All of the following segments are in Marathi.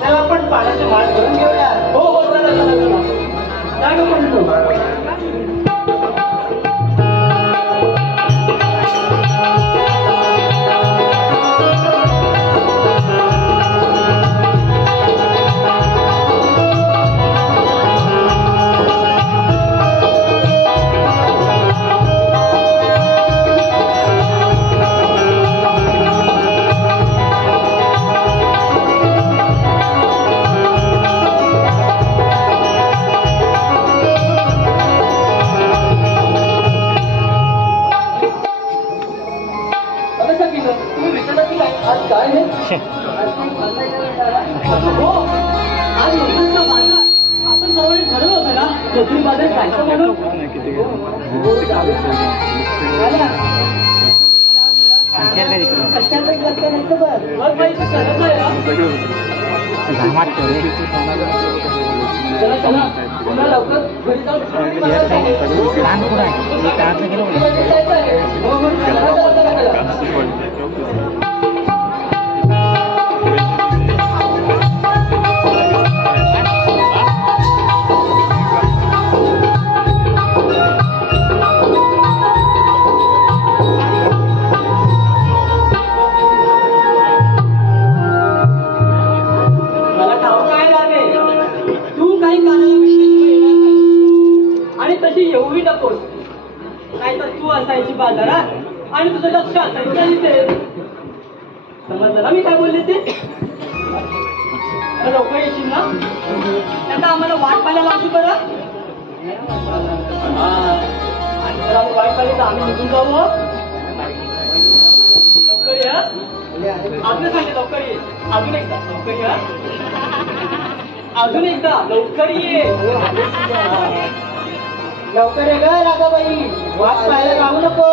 त्याला आपण पाण्याची माळ करून घेऊया. हो हो चला चला चला काय म्हणतो. आपण सर्वांनी ठरवलं होतं ना कोथरूड बाजार जायचं म्हणून. चला चला पुन्हा लवकर घरी जाऊन येऊही नकोस. नाहीतर तू असायची बाजारात आणि तुझं लक्ष असायचं इथे. समजलं ना मी काय बोलले ते. लवकर येशील ना. त्यांना आम्हाला वाट पाहायला लागू बरं. आणि जर आम्ही वाट पाहिली तर आम्ही निघून जाऊ. लवकर या. अजून सांगे लवकर ये. अजून एकदा लवकर या. अजून एकदा लवकर ये. लवकर ये ग राधाबाई. वाट पाहायला लागू नको.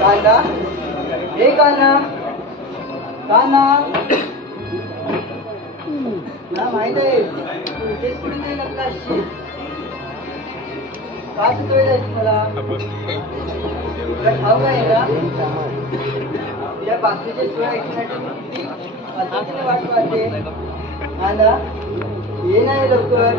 काना हे काना काना ना माहित आहे तेच कुठे नाही लागला असशी. का सुचवाय जायची मला ठाऊ काय का. या बाकीच्या सोया ऐकण्यासाठी वाट पाहते. हा ना ये नाही लवकर.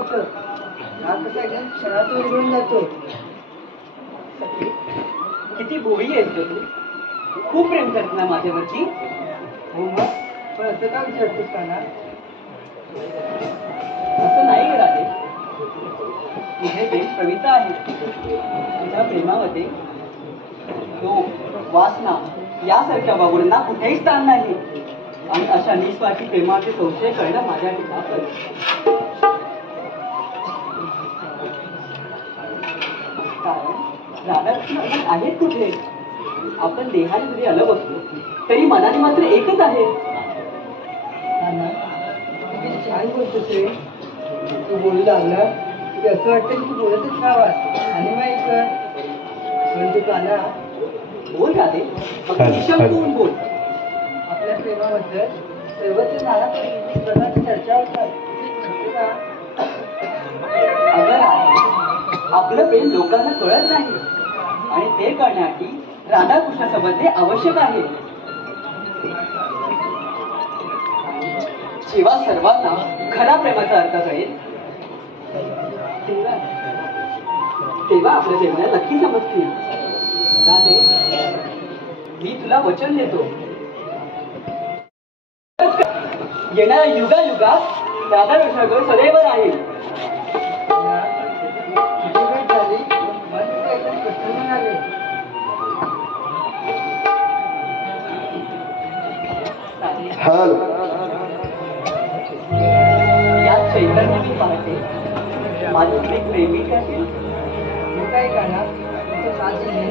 होतं. राग कसा एकदम क्षणात उडून जातो. किती गोळी आहेस ग तू. खूप प्रेम करत ना माझ्यावरती. हो मग, पण असं का विचारतोस का ना? असं नाही राधे. तुझे प्रेम कविता आहे. तुझ्या प्रेमामध्ये लोभ, वासना यासारख्या बाबूंना कुठेही स्थान नाही. आणि अशा निस्वार्थी प्रेमाचे संशय कळणं माझ्या टिकापत. कारण राधाकृष्ण आहेत कुठे? आपण देहाने जरी अलग असलो तरी मनाने मात्र एकच आहे. किती छान बोलतोस रे. तू बोलू लागला की असं वाटतं की तू बोलतच राहावास. आणि माहीत कर पण तू काना बोल राधे, निशंक बोल. आपल्या प्रेमाबद्दल सर्वत्र नाना प्रकारची चर्चा होतात. अगं राधे, आपलं प्रेम लोकांना कळत नाही आणि ते कळण्यासाठी राधाकृष्ण समजणे आवश्यक आहे. जेव्हा सर्वांना खरा प्रेमाचा अर्थ कळेल तेव्हा आपल्या प्रेमाला नक्की समजतील. राधे, मी तुला वचन देतो, येणाऱ्या युगायुगात राधाकृष्णाकडे सदैव राहील. किती वेळ झाली मन एकदम प्रसन्न झाले. या चैतन्य मी पाहते माझी एक प्रेमिका आहे. हे काय काना तुमचं साथ दिले.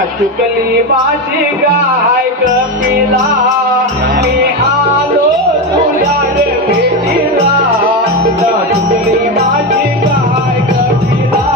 चुकली माझी गाय कपिला मी आलो तुझ्या भेटीला चुकली माझी गाय कपिला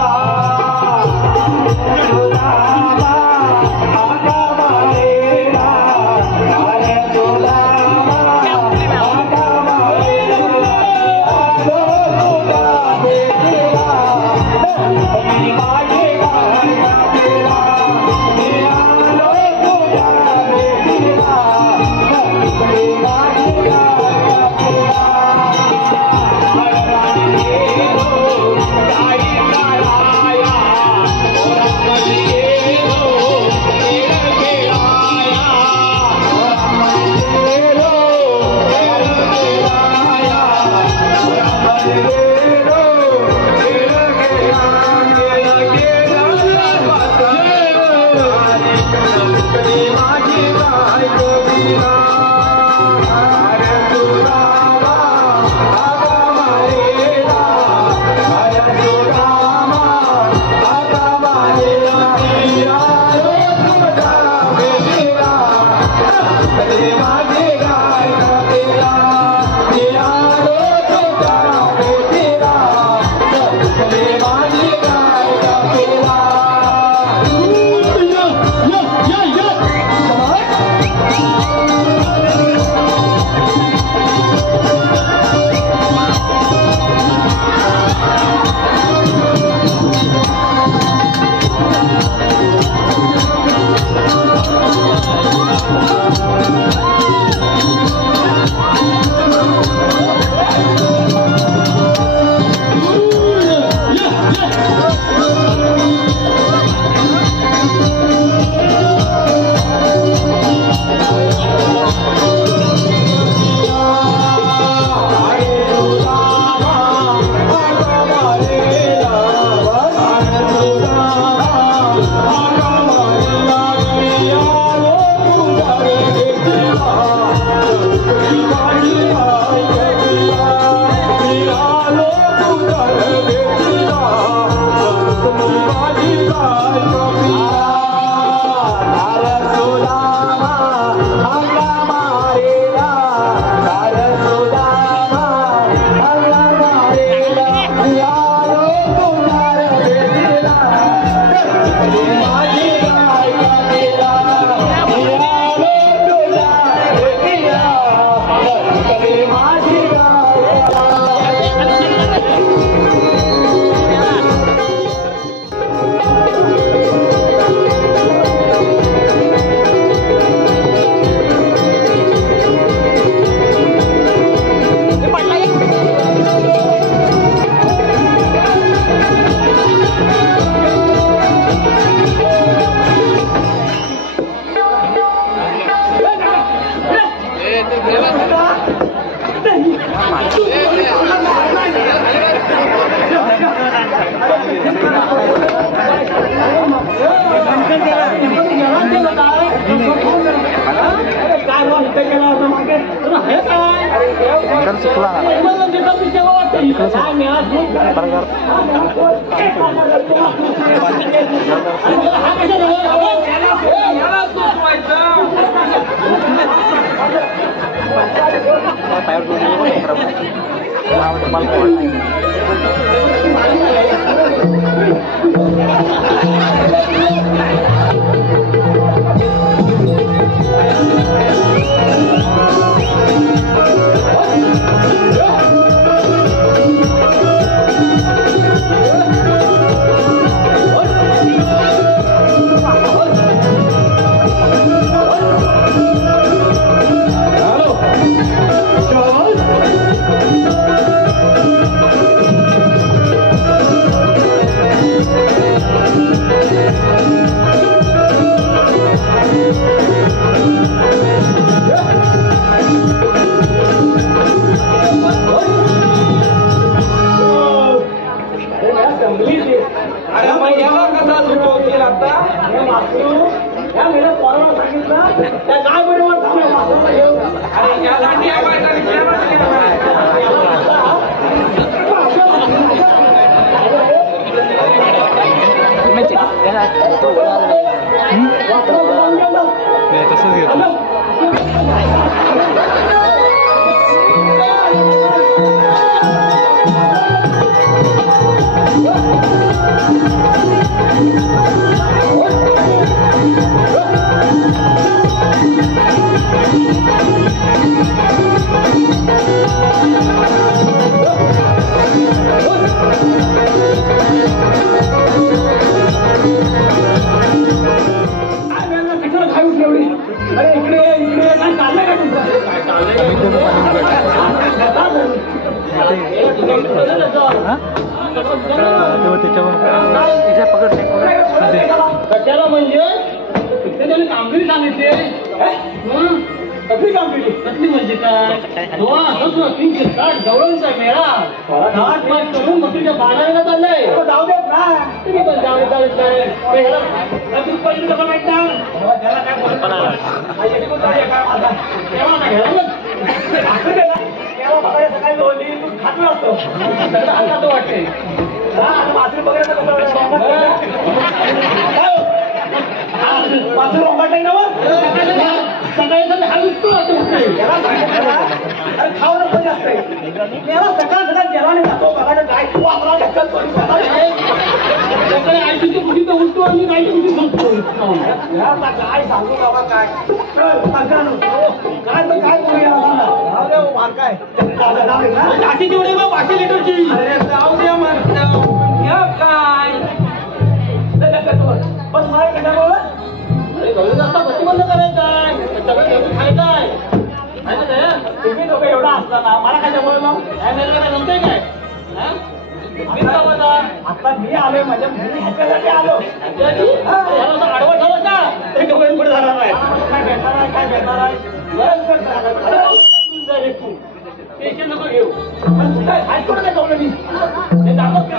Magic. कशाला म्हणजे ते त्याने कामगिरी सांगितली कसली कामगिरी कसली म्हणजे काय गौरवचा मेळा नाट मात करून मग बाणाला चाललंय जाऊ देत ना तुम्ही पण जाऊ चालतंय सकाळी बोलली तू खातो असतो वाटते मात्र बघायला सकाळी हा विकतो खाऊ नको जास्त सकाळ सकाळ गेला नाही जातो बघायला गायची वापरा ढकल सकाळी आयची कुठे तर उठतो आणि गायची कुठे झोपतो काय सांगू बाबा काय काय तर काय बोलूया काय टाकी जेवढे मग 500 लिटरची जाऊ द्या काय बस मला कशामुळे बंद करायचं खायचंय तुम्ही लोक एवढा असताना मला कशामुळे काय जमतंय काय आता मी आलोय माझ्या ह्याच्यासाठी आलो आडवं ठरव का ते दोघं पुढे जाणार आहे काय भेटणार आहे काय भेटणार आहे टेन्शन नको घेऊ पण काय ऐकून नाही ठेवलं मी ते दाखवतो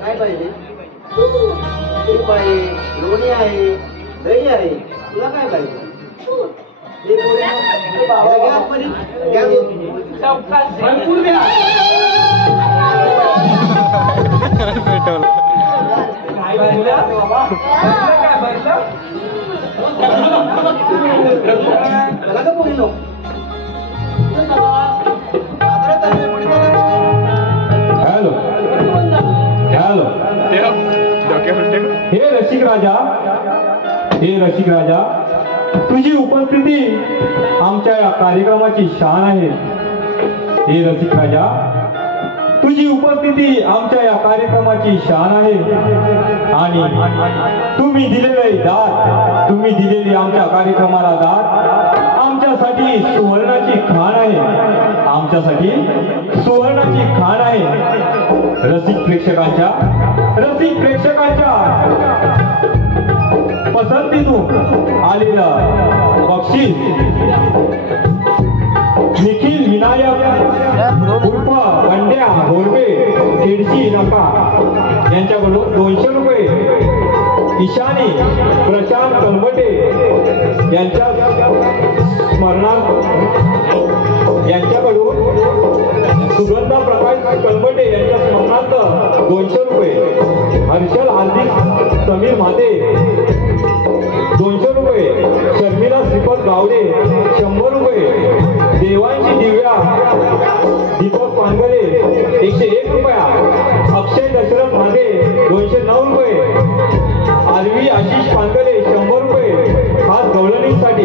काय पाहिजे तूप आहे लोणी आहे दही आहे तुला काय पाहिजे हॅलो हॅलो हे रसिक राजा तुझी उपस्थिती आमच्या या कार्यक्रमाची शान आहे. हे रसिक राजा तुझी उपस्थिती आमच्या या कार्यक्रमाची शान आहे आणि तुम्ही दिलेले दाद तुम्ही दिलेली आमच्या कार्यक्रमाला दाद आमच्यासाठी सुवर्णाची खाण आहे. आमच्यासाठी सुवर्णाची खाण आहे. रसिक प्रेक्षकांच्या पसंतीतून आलेलं बक्षीस निखिल विनायक उर्फ बंड्या घोरपे केडशी नका यांच्याकडून 200 रुपये, ईशानी प्रशांत कलमटे यांच्या स्मरणार्थ यांच्याकडून सुगंधा प्रकाश कलमटे यांच्या स्मरणार्थ 200 रुपये, हर्षल हार्दिक समीर म्हाते 200 रुपये, शर्मिला श्रीपद गावडे 100 रुपये, देवांची दिव्या दीपक पानगले 101 रुपया, अक्षय दशरथ म्हाते 209 रुपये, आरवी आशिष पानगले 100 रुपये खास गवळणीसाठी,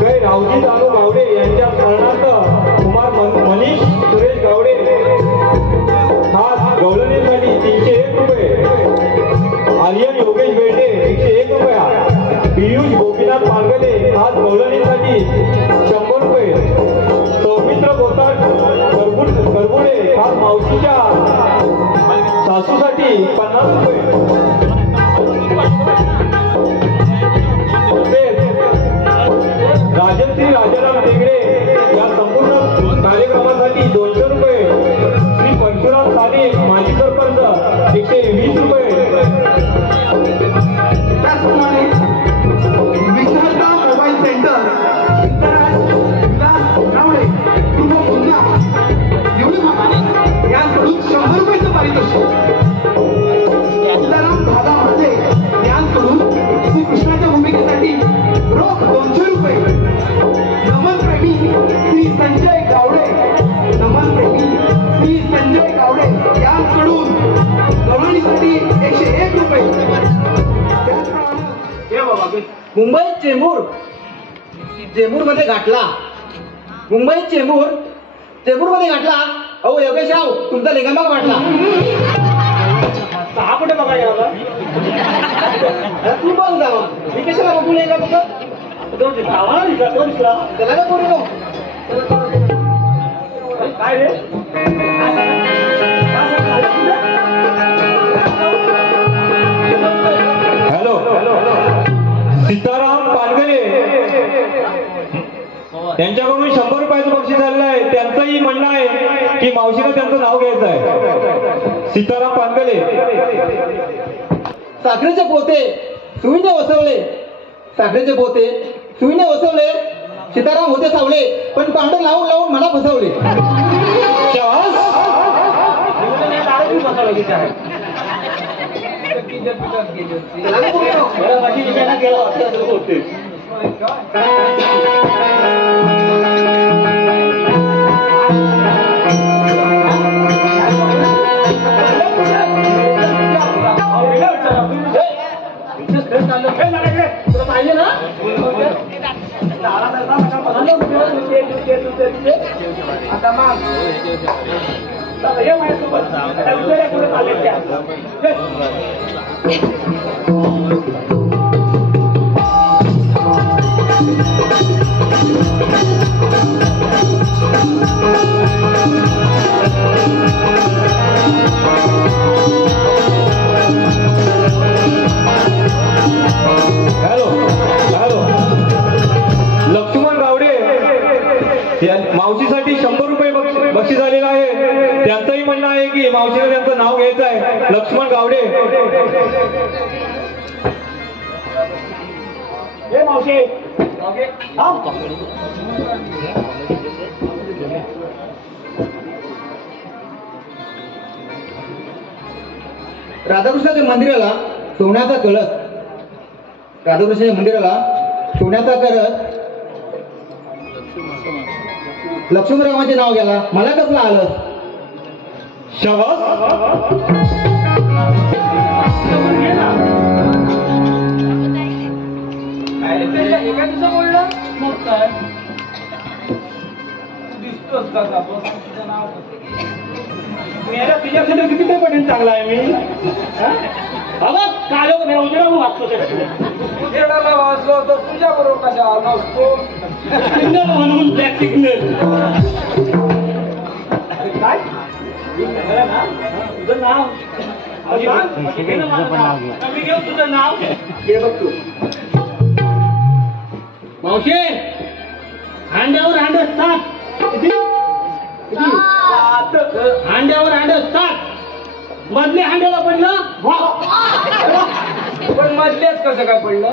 कै रावजी दानू गावडे यांच्या स्मरणार्थ कुमार मनीष सुरेश गावडे खास गवळणीसाठी 301 रुपये, आर्यन योगेश बेटे 101 रुपया, पियुष गोपीनाथ पानगले खास गवळणीसाठी 100 रुपये, सौमित्र गोताळ करबुडे खास मावशीच्या सासूसाठी 50 रुपये, राजश्री राजाराम टेगडे या संपूर्ण कार्यक्रमासाठी 200 रुपये, श्री परशुराम कशी तुकाराम दादा म्हणते ज्ञानकडून श्रीकृष्णाच्या भूमिकेसाठी रोख 200 रुपये. नमन प्रेमी श्री संजय गावडे, नमन प्रेमी श्री संजय गावडे यांकडून गवळणीसाठी 101 रुपये. हे बाबा मुंबईत चेंबूर मध्ये गाठला. मुंबईत चेंबूर मध्ये गाठला. अहो योगेशराव तुमचा लेंगामाग वाटला. 6 कुठे बघा याला तू बघ जावा मी कशाला बघू लेंगा बघ गावाला दिसला त्याला काय करू नको. काय रे हॅलो सीताराम पानगले त्यांच्याकडून 100 रुपयाचं बक्षीस झालेलं आहे. त्यांचंही म्हणणं आहे की मावशीनं त्यांचं नाव घ्यायचं आहे. सीताराम पानगले. साखरेचे पोते सुईने वसवले. साखरेचे पोते सुईने वसवले. सीताराम होते सावले पण पांढर लावून लावून मला फसवले. शाबास. त्याला काय करू नको. माझी विचारणा केला होते तुला पाहिजे ना आता मग ये माझ्यासोबत हॅलो लक्ष्मण गावडे मावशीसाठी 100 रुपये बक्षीस झालेलं आहे. त्यांचंही म्हणणं आहे की मावशीने त्यांचं नाव घ्यायचं आहे. लक्ष्मण गावडे. हे मावशी राधाकृष्णाच्या मंदिराला सोन्याचा कळस. राधाकृष्णाच्या मंदिराला सोन्याचा कळस. लक्ष्मणरावांचे नाव घ्याला मला कसलं आलं. शाबास. एका दिवसा बोललं मग काय दिसतोच का तुझं नाव तुझ्यासाठी किती ते पडेल चांगला आहे मी बाबा काल उजेडा वाचतो उजेडाला वाचलो तर तुझ्या बरोबर कशा आला असतो सिग्नल म्हणून ब्लॅक सिग्नल काय तुझं नाव मी घेऊ तुझं नाव हे बघ तू मावशे हांड्यावर हांड 7 किती हांड्यावर हांड 7 मधल्या हांड्याला पडलं पण मधल्याच कसं काय पडलं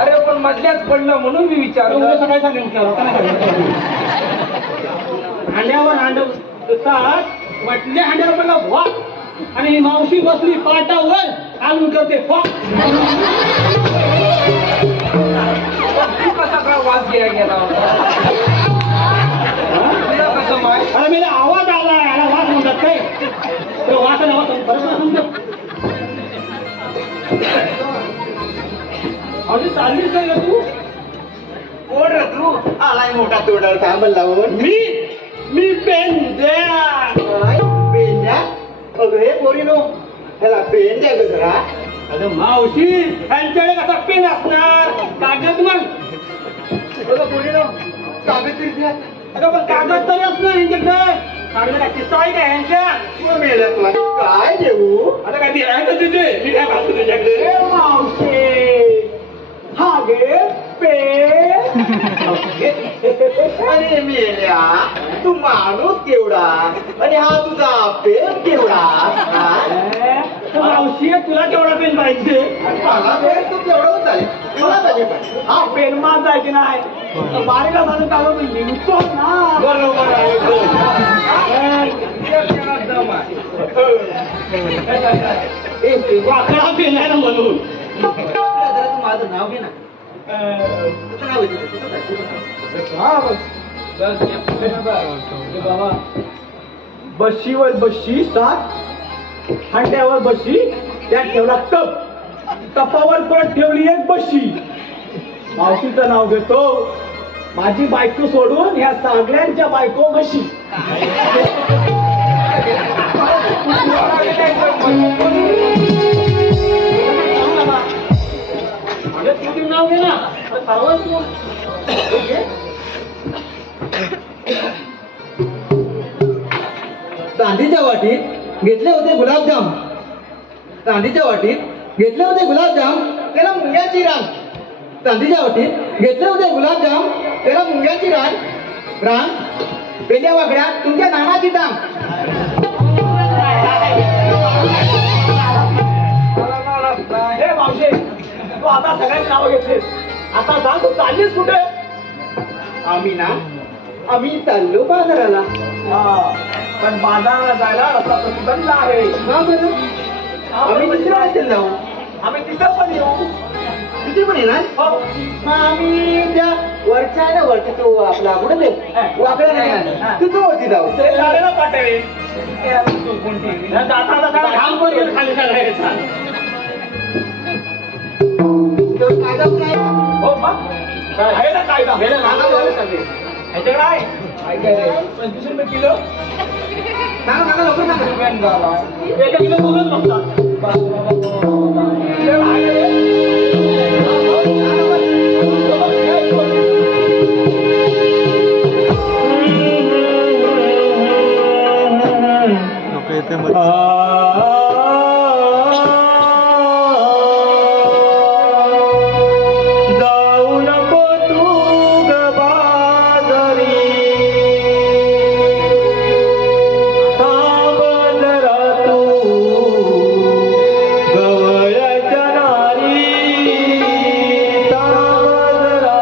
अरे पण मधल्याच पडलं म्हणून मी विचारलं सकाळी सांगेल हांड्यावर हांड 7 मधल्या हांड्याला पडलं वा आणि मावशी बसली पाटावर आणून करते तू कसा काय वास घ्यायला गेला तुला कसं माहित अरे मेरा आवाज आला याला वास म्हणतात काय तो वास आवाज समजत अरे चाललीस काय का तू कोण रे तू आलाय मोठा तोंडावर थांबल लावून. मी पेन द्या पेन द्या. अगं हे पोरीनो ह्याला पेन द्या ग जरा. अगं मावशी यांच्याकडे कसा पेन असणार कागद मग अगं पोरीनो कागद तरी द्या. अगं पण कागद तरी असणार यांच्याकडे कागद काय किस्सा आहे का ह्यांच्या तुला मिळालं तुला काय देऊ. आता काय ते आहे का तिथे मी काय घालतो त्याच्याकडे मावशी हा घे पेन अरे मेल्या तू माणूस केवढा आणि हा तुझा पेन केवढा. मावशी तुला केवढा पेन पाहिजे मला पेन तू केवढा चालेल तुला पाहिजे पण. हा पेन माझा आहे की नाही बारीला माझं कागद लिहितो ना बरोबर आहे वाकडा पेलाय ना म्हणून जरा तू माझं नाव घे ना. तुझं नाव आहे तुझं काय? बाबा बशीवर बशी सात हांड्यावर बशी त्यात ठेवला कप कपावर परत ठेवली एक बशी. मावशीचं नाव घेतो. माझी बायको सोडून ह्या सगळ्यांच्या बायको म्हशी. तुझं नाव घे ना सर्वांचं चांदीच्या वाटीत घेतले होते गुलाबजाम. चांदीच्या वाटीत घेतले होते गुलाबजाम त्याला मुंग्याची रांग. चांदीच्या वाटीत घेतले होते गुलाबजाम त्याला मुंग्याची रांग. रांग पेल्या वाकड्या तुमच्या नानाची टांग. हे मावशे तू आता सगळ्यांची नावं घेतलीस. आता सांग तू चाललीस कुठे? आम्ही चाललो बाजाराला. पण बाजाराला जायला रस्ता प्रतिबंध आहे. हा बरं आम्ही दुसऱ्या रस्त्याने जाऊ. आम्ही तिथं पण येऊ. तिथे पण येणार. हो. मग आम्ही त्या वरच्या आहे ना वरच्या तो आपला कुठे ते वाकड्या नाही तिथं वरती जाऊ. ते गाड्याला पाठवे. जाता जाता घाम पण येईल खाली सगळ्याचा. तो कायदा पण आहे. हो मग आहे ना कायदा. गेल्या नाना झाले सगळे. ह्याच्याकडे आहे काय रे 25 रुपये किलो. सांगा सांगा लवकर सांगा. एका किलो दोनच बघतात. जाऊ नको तू ग बाजारी, थांब जरा तू गवळ्याच्या नारी. थांब जरा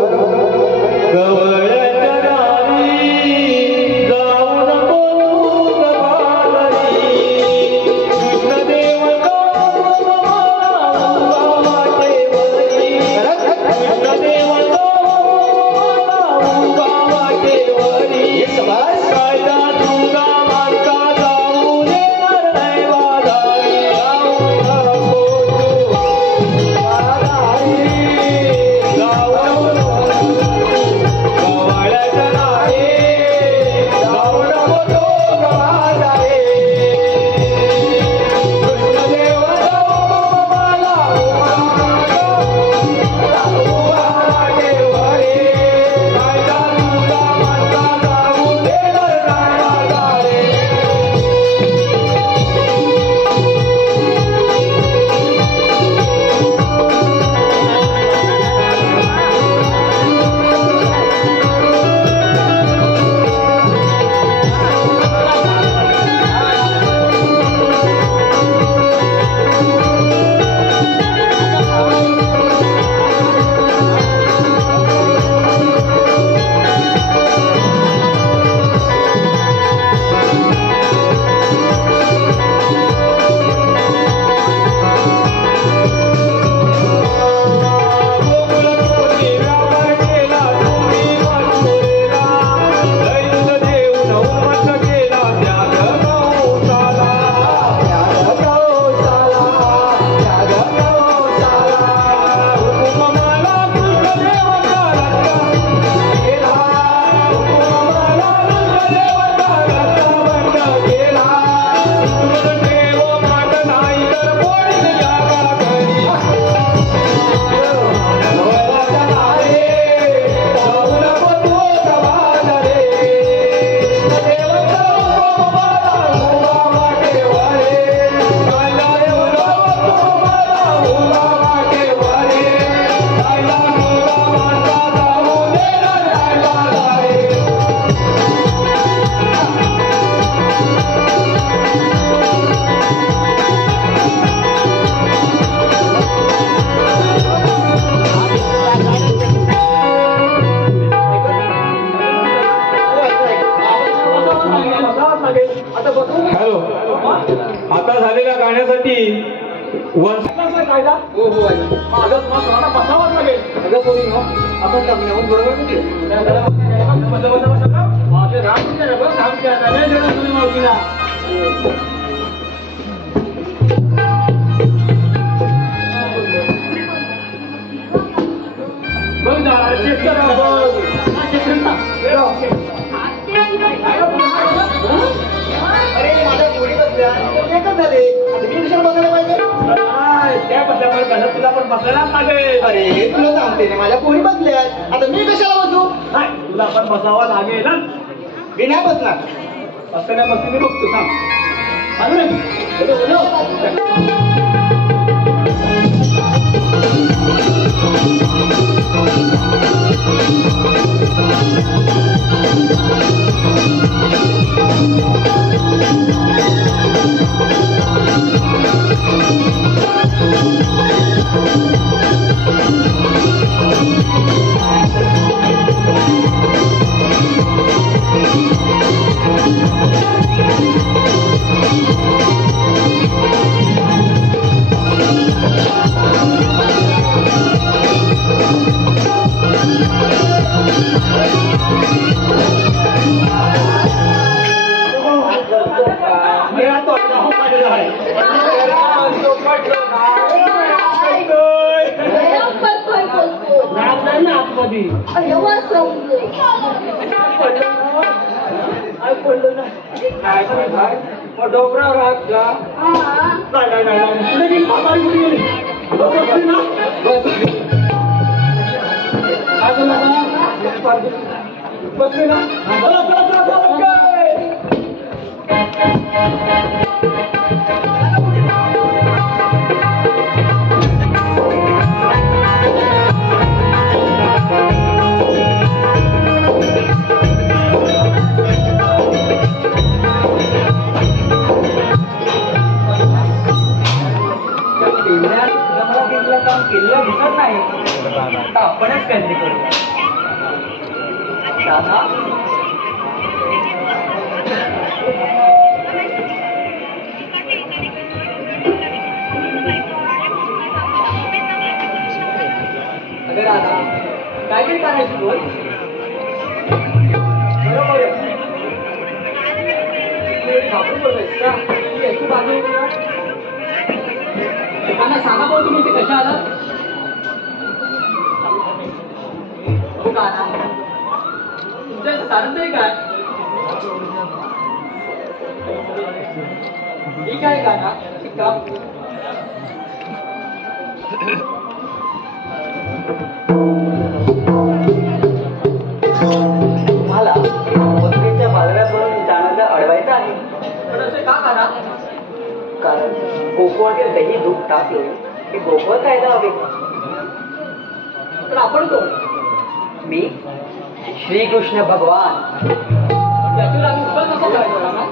तू गवळ्याच्या नारी, जाऊ नको तू ग बाजारी. झालेल्या गाण्यासाठी कायदा हो हो आई. माझं तुम्हाला बसावंच लागेल. अगं पोरी हो, आपण लग्नावर बरोबर कुठे माझे राग नाही बघ काम केला नाही देणार तुम्ही मावशीला. बघ ना चेक करा बघ. अरे माझ्या पोरी बसल्या एकच झाले आता मी कशाला बसायला पाहिजे त्या बसल्यामुळे घरात तुला पण बसायलाच लागेल. अरे तुला सांगते ना माझ्या पोरी बसल्या आता मी कशाला बसू नाही तुला पण बसावं लागेल ना. मी नाही बसणार असं नाही मग तुम्ही बघतो सांग. डोंगरावर आहात का? बसले ना काम केलेलं दिसत नाही आता आपणच काहीतरी करू. दादा अगं दादा काहीतरी करायची बोल. बरोबर घाबरून बोलायच का याची बाजू लोकांना सांगा बोल तुम्ही ते कशा आला हो का तुमचं साधन तरी काय ठीक आहे का ना ठीक आहे. तुम्हाला पत्नीच्या बाजारावरून जाण्याला अडवायचं आहे पण असं का करा कारण गोकुळातील दही दूध टाकले हे गोकुळ खायला हवे. तर आपण कोण मी श्रीकृष्ण भगवान याच्यावर आम्ही उपाय कसं करायचं ना.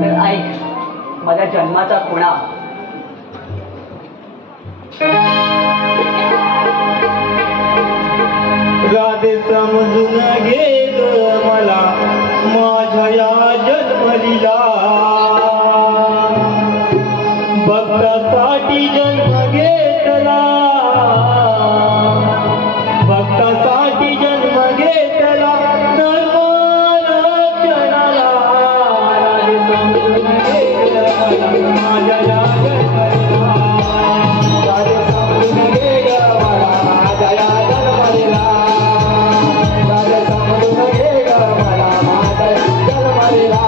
तर ऐक माझ्या जन्माचा खुणा. राधे समजून गेल मला माझ्या या जन्मलीला भक्तासाठी जन्म घेतला भक्तासाठी जन्म घेतला धर्मरक्षणाला राधे समजून गेल मला माझ्या या जन्मलीला राधे समजून गेल मला माझ्या या जन्मलीला राधे समजून गेल मला माझ्या जन्मलीला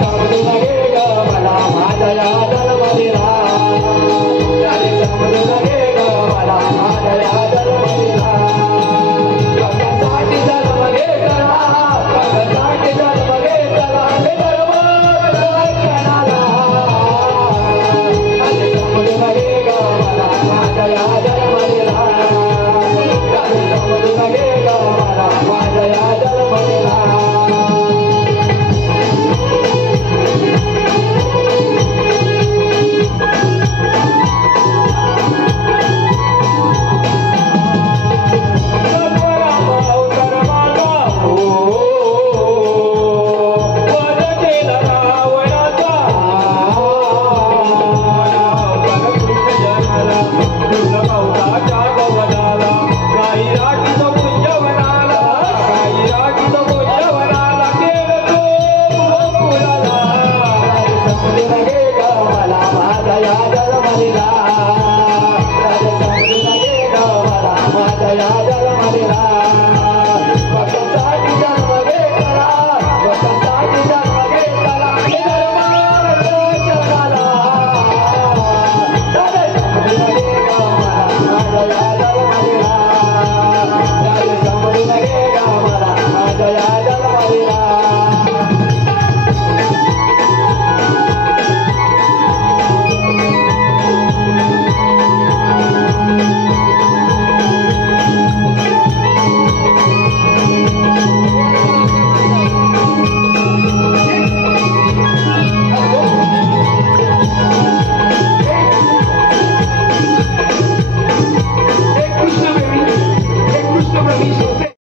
समजून घे ग मला माझ्या या जन्मदिला त्याने समजून घे ग मला माझ्या या जन्मदिला कशासाठी जन्म घेतला कशासाठी जन्म